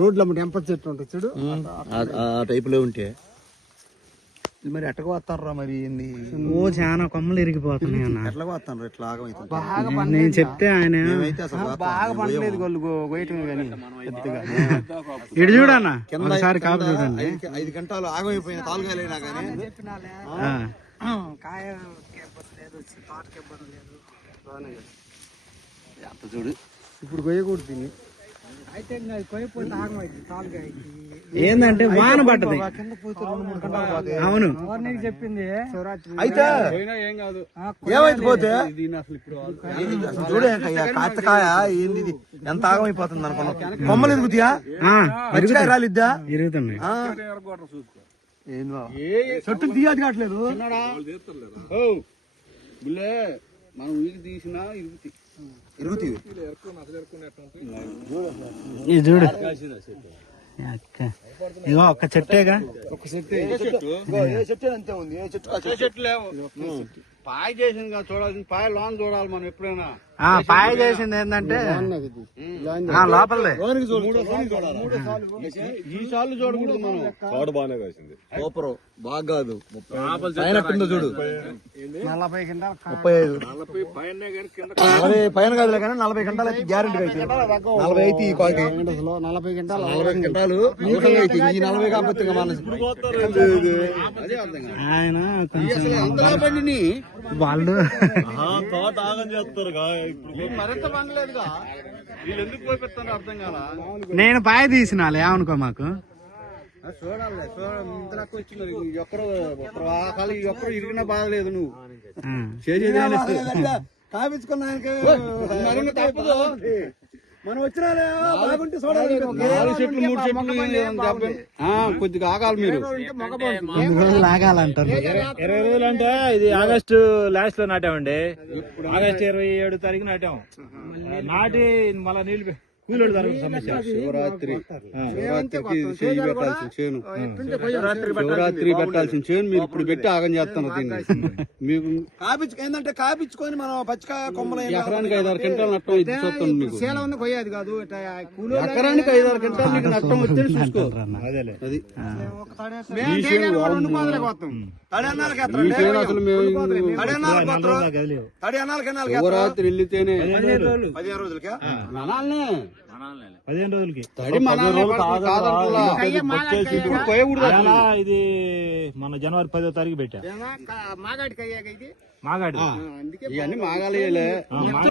రోడ్ల ఎంప చెట్టు ఉంటుంది చూడు, ఆ టైప్ లో ఉంటే మరి ఎట్లా వస్తారా మరి చాలా కొమ్మలు ఇరిగిపోతున్నాయి అన్న. ఎట్లా వస్తాను ఇట్లా ఆగమైతుంది బాగా నేను చెప్తే ఆయన బాగా పండలేదు గొల్లు గోయటం కానీ పెద్దగా. ఇటు చూడన్న ఒకసారి కాపు చూడండి. 5 గంటలు ఆగమైపోయిన తాలుగాలైనా కానీ కాయ లేదు, తోటకి ఇబ్బంది లేదు. ఎంత చూడు ఇప్పుడు కొయ్యకూడదు దీన్ని. అయితే కొయ్యపోతే ఆగమైంది తాలుగాయ. ఏందంటే వాన పడ్డది. కింద పోతే 2-3 గంటలు పోతే. అవును నీకు చెప్పింది శివరాత్రి అయితే ఏం కాదు. ఏమైతే పోతే అసలు ఇప్పుడు చూడే కాతకాయ ఏంది ఇది? ఎంత ఆగమైపోతుంది అనుకున్నాం. కొమ్మలు ఎదుగుతాయా, మరిచికాయ రాలిద్దా, ఇరుగుతున్నాయి. చెట్టు తీయాది కావట్లేదు. మనం వీలు తీసినా ఇరుగుతీవి చూడు ఇగో ఒక్క చెట్టేగా, ఒక చెట్టు చెట్టు అంతే ఉంది. చెట్టు లేవు. పాయ చేసింది కదా చూడాల్సింది, పాయ లోన్ చూడాలి మనం ఎప్పుడైనా. పాయ చేసింది ఏంటంటే లోపలే ఈ సార్లు చూడకూడదు మనం. చోట బాగానే కాసింది, సూపర్ బాగా కాదు. పైన కింద చూడు 40 గంటలు 35 పైన కాదులే కానీ 40 గంటలు అయితే గ్యారెంటీ అయితే 40 అయితే ఈ క్వాలిటీ 40 గంటలు 40 గంటలు ఈ 40 కాకపోతే ఆయన కొంచెం బండిని వాళ్ళు తోట ఆగం చేస్తారు మరింత బండలేదుగా, వీళ్ళు ఎందుకు పోయిస్తారు అర్థం కాల. నేను పాయ తీసినాలే అనుకో మాకు. చూడాలి ఇంతకు వచ్చింది ఎక్కడో కాలు ఎక్కడో ఇరిగినా బాధలేదు. నువ్వు చేసేది కాపించుకున్నా తప్పదు. మనం వచ్చినా బాగుంటే చూడాలి. 4 చెట్లు 3 చెట్లు కొద్దిగా ఆగాలి మీరు. 2 రోజులు ఆగాలంటారు. 20 రోజులు అంటే ఇది ఆగస్టు లాస్ట్ లో నాటామండి. ఆగస్టు 27 తారీఖు నాటాం. నాటి మళ్ళా నీళ్లు కూలోడు తరగతి సమస్య. శివరాత్రికి చేయి పెట్టాల్సిన చేను, శివరాత్రి పెట్టాల్సిన చేను మీరు ఇప్పుడు పెట్టి ఆగం చేస్తాను. దీన్ని మీకు ఏంటంటే కాపించుకొని మనం పచ్చికాయ కొమ్మలు ఎకరానికి 5-6 క్వింటాలు నష్టం ఇది చూస్తాను. మీకు ఎకరానికి 5-6 క్వింటాలు నీకు నష్టం వచ్చేది చూసుకో. అది ఈ చేను అసలు శివరాత్రి వెళ్ళితేనే 15 రోజులకి 15 రోజులకి ఇది మన జనవరి 10వ తారీఖు పెట్టా. మాగాడి ఇవన్నీ మాగాలి.